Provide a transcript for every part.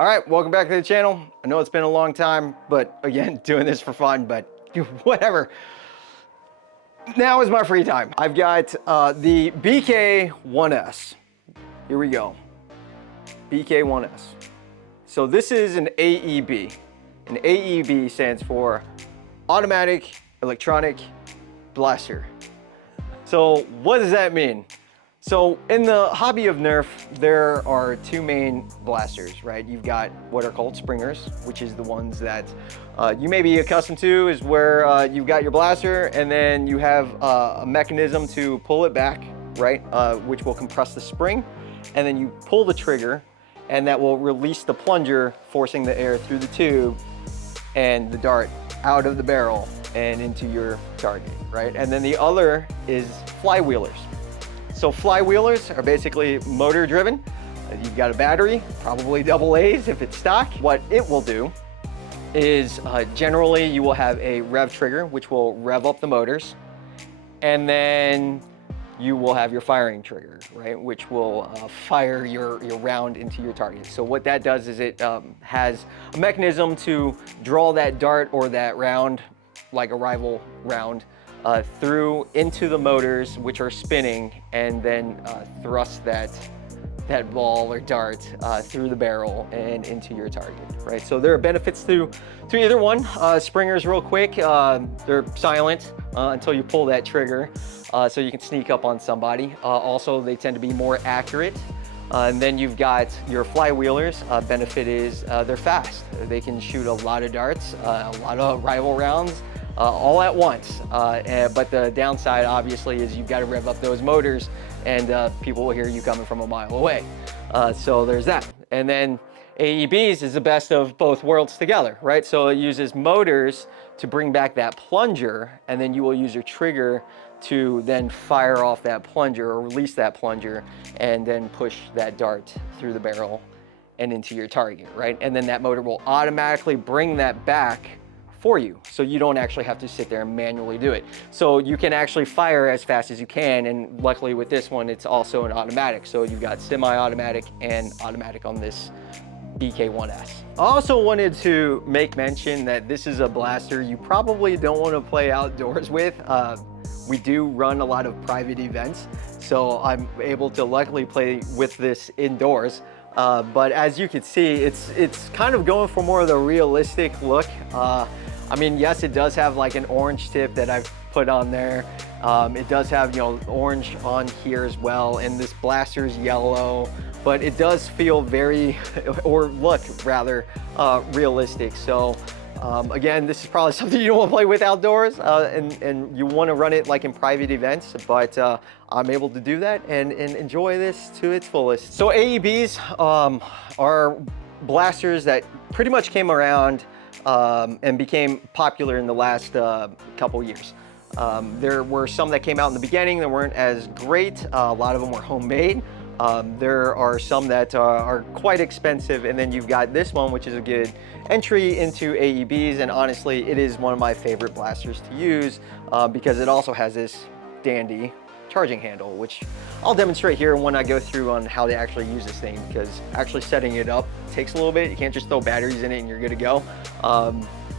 All right, welcome back to the channel. I know it's been a long time, but again, doing this for fun, but whatever. Now is my free time. I've got the BK1s. Here we go. BK1s. So this is an AEB. An AEB stands for Automatic Electronic Blaster. So what does that mean? So in the hobby of Nerf, there are two main blasters, right? You've got what are called springers, which is the ones that you may be accustomed to, is where you've got your blaster and then you have a mechanism to pull it back, right? Which will compress the spring, and then you pull the trigger and that will release the plunger, forcing the air through the tube and the dart out of the barrel and into your target, right? And then the other is flywheelers. So flywheelers are basically motor driven. You've got a battery, probably double A's if it's stock. What it will do is generally you will have a rev trigger, which will rev up the motors. And then you will have your firing trigger, right? Which will fire your round into your target. So what that does is it has a mechanism to draw that dart or that round, like a rival round, through into the motors, which are spinning, and then thrust that ball or dart through the barrel and into your target, right? So there are benefits to either one. Springers, real quick, they're silent until you pull that trigger, so you can sneak up on somebody. Also, they tend to be more accurate. And then you've got your flywheelers. Benefit is they're fast. They can shoot a lot of darts, a lot of rival rounds, all at once. But the downside, obviously, is you've got to rev up those motors and people will hear you coming from a mile away. So there's that. And then AEBs is the best of both worlds together, right? So it uses motors to bring back that plunger, and then you will use your trigger to then fire off that plunger or release that plunger and then push that dart through the barrel and into your target, right? And then that motor will automatically bring that back for you. So you don't actually have to sit there and manually do it. So you can actually fire as fast as you can. And luckily with this one, it's also an automatic. So you've got semi-automatic and automatic on this BK1s. I also wanted to make mention that this is a blaster you probably don't want to play outdoors with. We do run a lot of private events, so I'm able to luckily play with this indoors. But as you can see, it's kind of going for more of the realistic look. I mean, yes, it does have like an orange tip that I've put on there. It does have, you know, orange on here as well, and this blaster's yellow, but it does feel very, or look rather, realistic. So again, this is probably something you don't want to play with outdoors, and you want to run it like in private events, but I'm able to do that and enjoy this to its fullest. So AEBs are blasters that pretty much came around and became popular in the last couple years. There were some that came out in the beginning that weren't as great. A lot of them were homemade. There are some that are quite expensive, and then you've got this one, which is a good entry into AEBs, and honestly, it is one of my favorite blasters to use because it also has this dandy charging handle, which I'll demonstrate here when I go through on how to actually use this thing, because actually setting it up takes a little bit. You can't just throw batteries in it and you're good to go.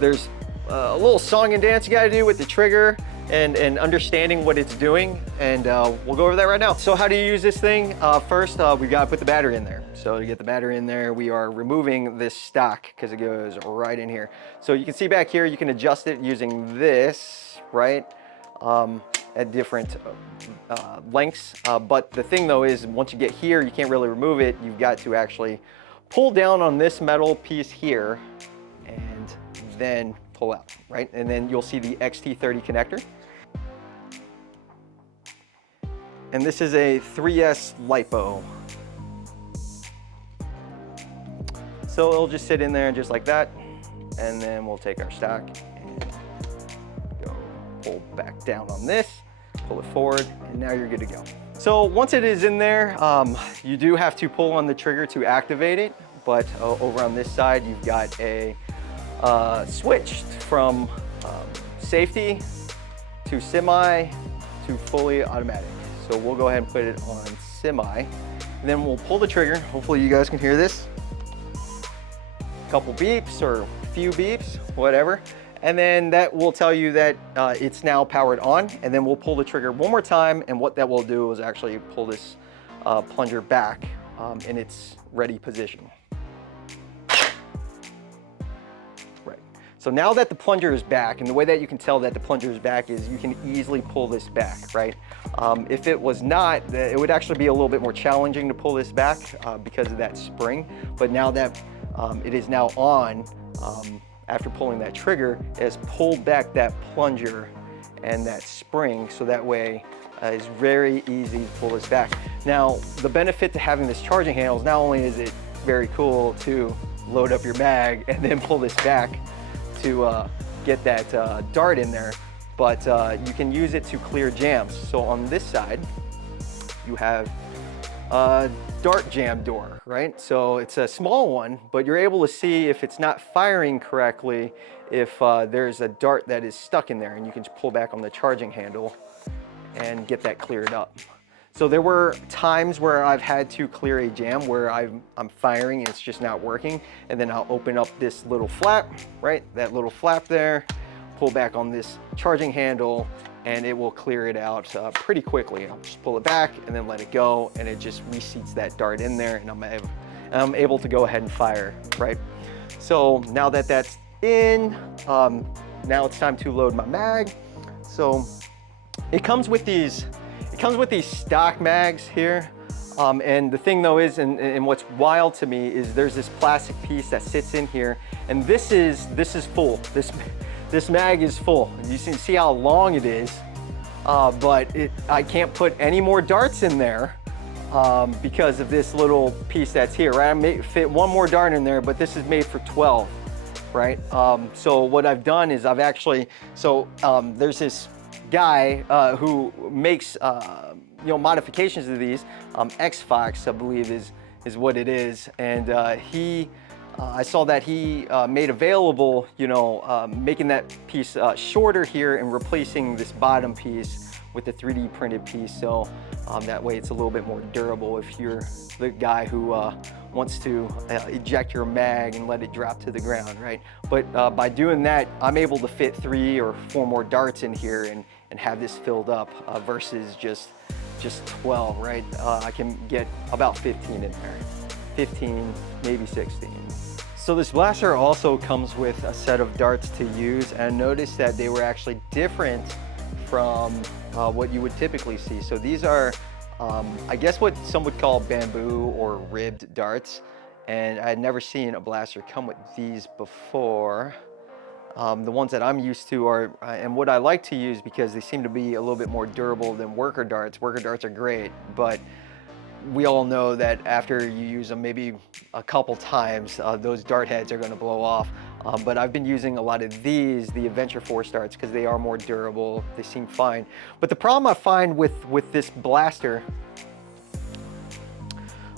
There's a little song and dance you gotta do with the trigger and understanding what it's doing, and we'll go over that right now. So how do you use this thing? First, we've got to put the battery in there. So to get the battery in there, we are removing this stock because it goes right in here. So you can see back here, you can adjust it using this, right? At different lengths. But the thing though is, once you get here, you can't really remove it. You've got to actually pull down on this metal piece here and then pull out, right? And then you'll see the XT30 connector. And this is a 3S LiPo. So it'll just sit in there just like that. And then we'll take our stock and go pull back down on this, pull it forward, and now you're good to go. So once it is in there, you do have to pull on the trigger to activate it. But over on this side, you've got a switched from safety to semi to fully automatic. So we'll go ahead and put it on semi, and then we'll pull the trigger. Hopefully you guys can hear this. couple beeps or a few beeps, whatever. And then that will tell you that it's now powered on, and then we'll pull the trigger one more time, and what that will do is actually pull this plunger back in its ready position. Right. So now that the plunger is back, and the way that you can tell that the plunger is back is you can easily pull this back, right? If it was not, it would actually be a little bit more challenging to pull this back because of that spring. But now that it is now on, after pulling that trigger, it has pulled back that plunger and that spring, so that way it's very easy to pull this back. Now, the benefit to having this charging handle is not only is it very cool to load up your bag and then pull this back to get that dart in there, but you can use it to clear jams. So on this side, you have a dart jam door, right? So it's a small one, but you're able to see if it's not firing correctly, if there's a dart that is stuck in there, and you can just pull back on the charging handle and get that cleared up. So there were times where I've had to clear a jam where I'm firing and it's just not working, and then I'll open up this little flap, right? That little flap there, pull back on this charging handle, and it will clear it out pretty quickly. I'll just pull it back and then let it go, and it just reseats that dart in there, and I'm able to go ahead and fire, right? So now that that's in, now it's time to load my mag. So it comes with these stock mags here. And the thing though is, and what's wild to me is there's this plastic piece that sits in here, and this is full. This mag is full. You can see how long it is, but I can't put any more darts in there because of this little piece that's here, right? I may fit one more dart in there, but this is made for 12, right? So what I've done is I've actually, there's this guy who makes modifications of these. X-Fox, I believe is what it is, and I saw that he made available, making that piece shorter here and replacing this bottom piece with a 3D printed piece, so that way it's a little bit more durable if you're the guy who wants to eject your mag and let it drop to the ground, right? But by doing that, I'm able to fit 3 or 4 more darts in here and have this filled up versus just 12, right? I can get about 15 in there, 15, maybe 16. So this blaster also comes with a set of darts to use, and I noticed that they were actually different from what you would typically see. So these are, I guess what some would call bamboo or ribbed darts, and I had never seen a blaster come with these before. The ones that I'm used to are, and what I like to use because they seem to be a little bit more durable than worker darts. Worker darts are great, but we all know that after you use them maybe a couple times, those dart heads are going to blow off. But I've been using a lot of these, the Adventure Force darts, because they are more durable. They seem fine. But the problem I find with this blaster,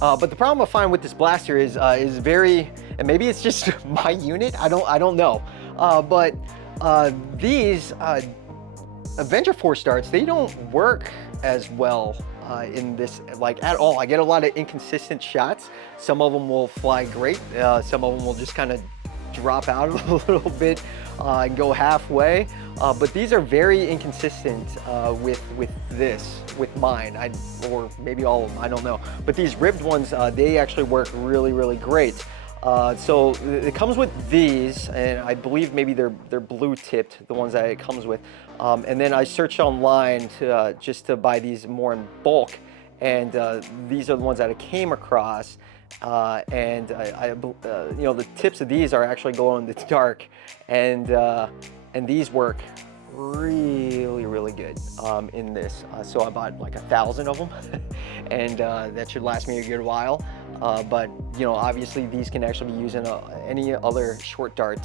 is very, and maybe it's just my unit. I don't know. But these Adventure Force darts, they don't work as well in this, like, at all. I get a lot of inconsistent shots. Some of them will fly great. Some of them will just kind of drop out a little bit and go halfway. But these are very inconsistent with mine, or maybe all of them, I don't know. But these ribbed ones, they actually work really, really great. So it comes with these, and I believe maybe they're blue tipped, the ones that it comes with. And then I searched online just to buy these more in bulk, and these are the ones that I came across. And the tips of these are actually glow in the dark, and these work really, really good in this. So I bought like 1,000 of them, and that should last me a good while. But obviously these can actually be used in any other short dart,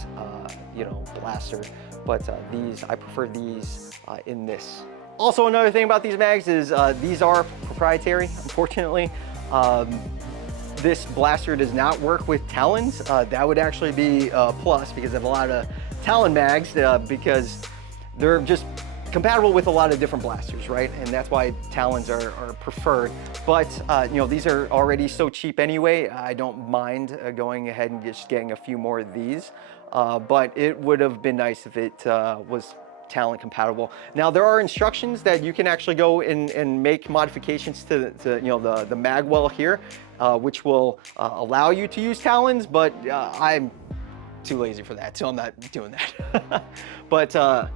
blaster. But I prefer these in this. Also, another thing about these mags is these are proprietary, unfortunately. This blaster does not work with Talons. That would actually be a plus, because I have a lot of Talon mags because they're just compatible with a lot of different blasters, right? And that's why Talons are preferred. But you know, these are already so cheap anyway. I don't mind going ahead and just getting a few more of these. But it would have been nice if it was Talon compatible. Now there are instructions that you can actually go and make modifications to you know, the mag well here, which will allow you to use Talons, but I'm too lazy for that, so I'm not doing that. But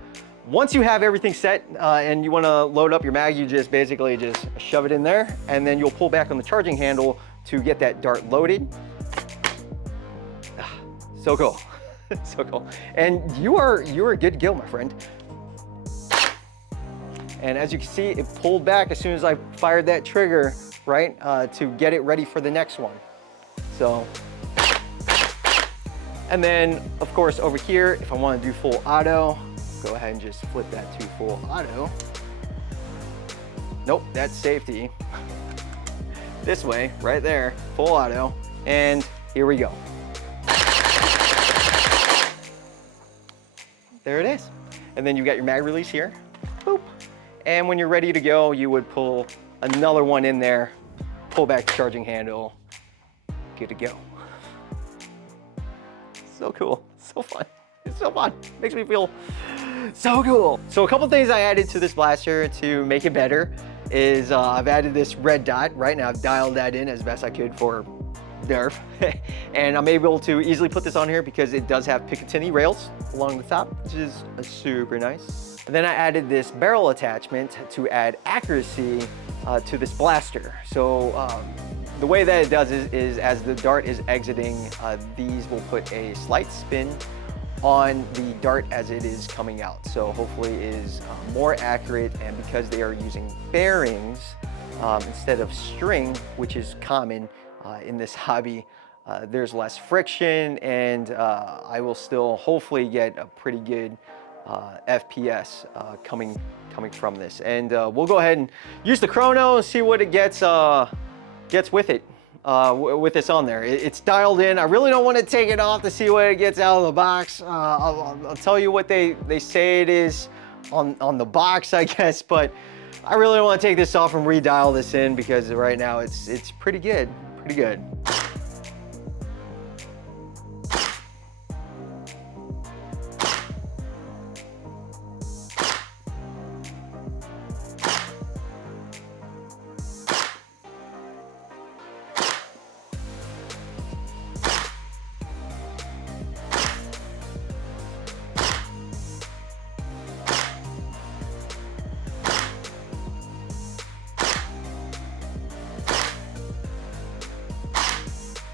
once you have everything set and you want to load up your mag, you just basically just shove it in there, and then you'll pull back on the charging handle to get that dart loaded. So cool. So cool. And you're good to go, my friend. And as you can see, it pulled back as soon as I fired that trigger, right, to get it ready for the next one. So, and then of course over here, if I want to do full auto, go ahead and just flip that to full auto. Nope, that's safety. This way, right there, full auto, and here we go. There it is. And then you've got your mag release here. Boop. And when you're ready to go, you would pull another one in there, pull back the charging handle, good to go. So cool, so fun. It's so fun, makes me feel so cool. So a couple things I added to this blaster to make it better is I've added this red dot. Right now I've dialed that in as best I could for Nerf. And I'm able to easily put this on here because it does have Picatinny rails along the top, which is super nice. And then I added this barrel attachment to add accuracy to this blaster. So the way that it does is as the dart is exiting, these will put a slight spin on the dart as it is coming out. So hopefully it is more accurate, and because they are using bearings instead of string, which is common in this hobby, there's less friction, and I will still hopefully get a pretty good FPS coming from this. And we'll go ahead and use the chrono and see what it gets with it, with this on there. It's dialed in. I really don't want to take it off to see what it gets out of the box. I'll tell you what they say it is on the box, I guess, but I really don't want to take this off and redial this in because right now it's pretty good, pretty good.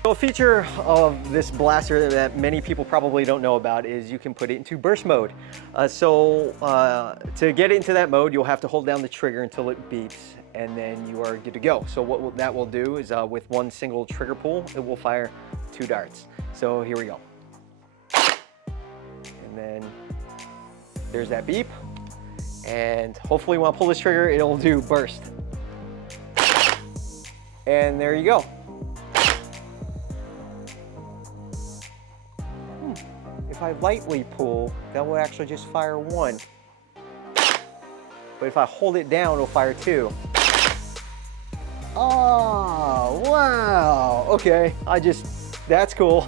So a feature of this blaster that many people probably don't know about is you can put it into burst mode. To get it into that mode, you'll have to hold down the trigger until it beeps, and then you are good to go. So what that will do is with one single trigger pull, it will fire 2 darts. So here we go. And then there's that beep. And hopefully when I pull this trigger, it'll do burst. And there you go. If I lightly pull, that will actually just fire 1. But if I hold it down, it'll fire 2. Oh, wow. Okay, that's cool.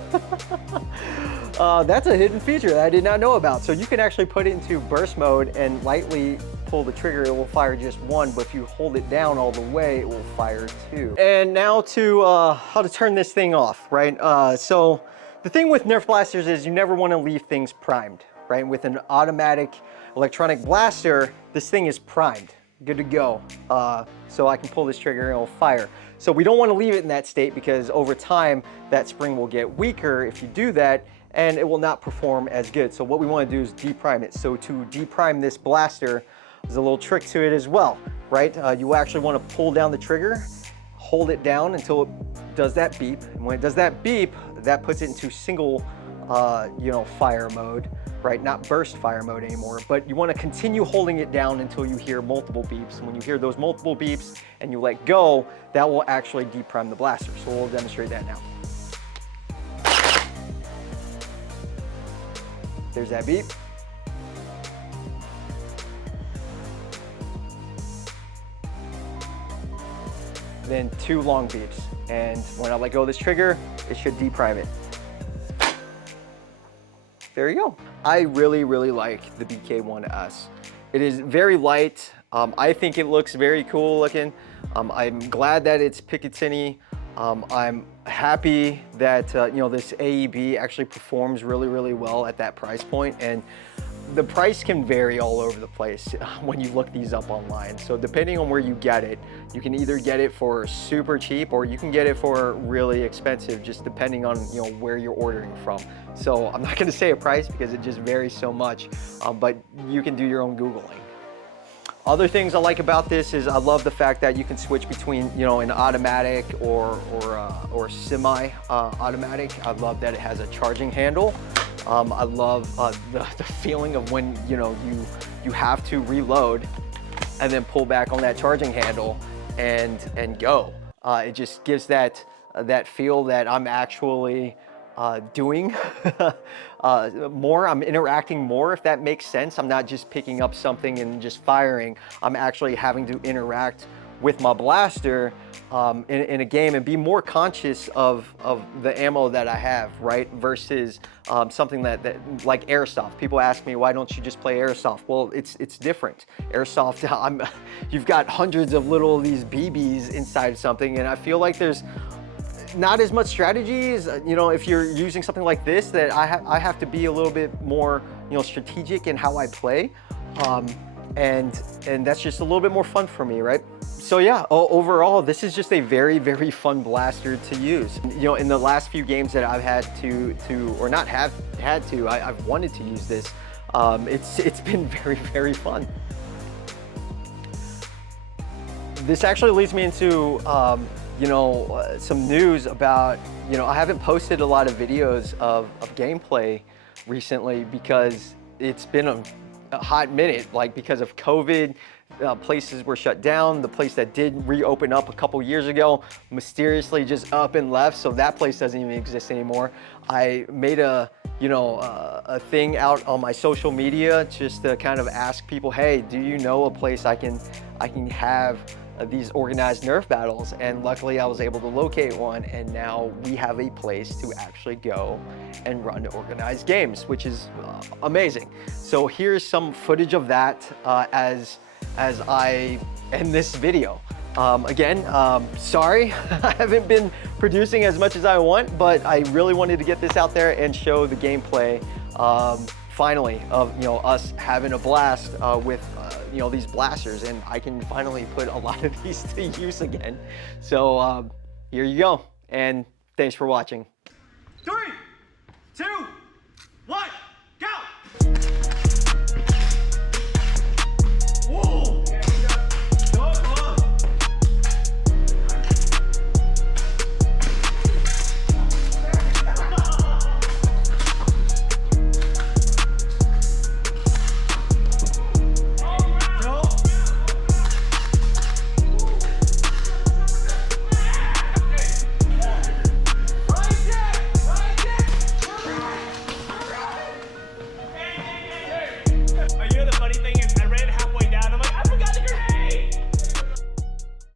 That's a hidden feature that I did not know about. So you can actually put it into burst mode and lightly pull the trigger, it will fire just 1, but if you hold it down all the way, it will fire 2. And now to how to turn this thing off, right? So the thing with Nerf blasters is you never want to leave things primed, right? With an automatic electronic blaster, this thing is primed, good to go. So I can pull this trigger and it'll fire. So we don't want to leave it in that state because over time, that spring will get weaker if you do that, and it will not perform as good. So what we want to do is deprime it. So to deprime this blaster, there's a little trick to it as well, right? You actually want to pull down the trigger, hold it down until it does that beep. And when it does that beep, that puts it into single, fire mode, right? Not burst fire mode anymore, but you want to continue holding it down until you hear multiple beeps. And when you hear those multiple beeps and you let go, that will actually deprime the blaster. So we'll demonstrate that now. There's that beep. than 2 long beeps. And when I let go of this trigger, it should deprime it. There you go. I really, really like the BK1s. It is very light. I think it looks very cool looking. I'm glad that it's Picatinny. I'm happy that you know, this AEB actually performs really, really well at that price point. And the price can vary all over the place when you look these up online. So depending on where you get it, you can either get it for super cheap or you can get it for really expensive, just depending on, you know, where you're ordering from. So I'm not going to say a price because it just varies so much, but you can do your own Googling. Other things I like about this is I love the fact that you can switch between, you know, an automatic or semi-automatic. I love that it has a charging handle. I love the feeling of when, you know, you have to reload and then pull back on that charging handle and go. It just gives that feel that I'm actually doing more. I'm interacting more, if that makes sense. I'm not just picking up something and just firing. I'm actually having to interact with my blaster in a game and be more conscious of the ammo that I have, right? Versus something that like airsoft. People ask me, why don't you just play airsoft? Well, it's different. Airsoft, you've got hundreds of little these BBs inside something, and I feel like there's not as much strategy as, you know, if you're using something like this, that I have to be a little bit more, you know, strategic in how I play. And that's just a little bit more fun for me, right? So yeah, overall, this is just a very, very fun blaster to use. You know, in the last few games that I've had or not have had to, I've wanted to use this. It's been very, very fun. This actually leads me into, you know, some news about, you know, I haven't posted a lot of videos of gameplay recently because it's been a hot minute, like because of COVID. Places were shut down. The place that did reopen up a couple years ago mysteriously just up and left, so that place doesn't even exist anymore. I made a thing out on my social media just to kind of ask people, hey, do you know a place I can have these organized Nerf battles? And luckily I was able to locate one, and now we have a place to actually go and run organized games, which is amazing. So here's some footage of that as I end this video. Again, sorry, I haven't been producing as much as I want, but I really wanted to get this out there and show the gameplay finally of, you know, us having a blast with you know, these blasters, and I can finally put a lot of these to use again. So here you go, and thanks for watching.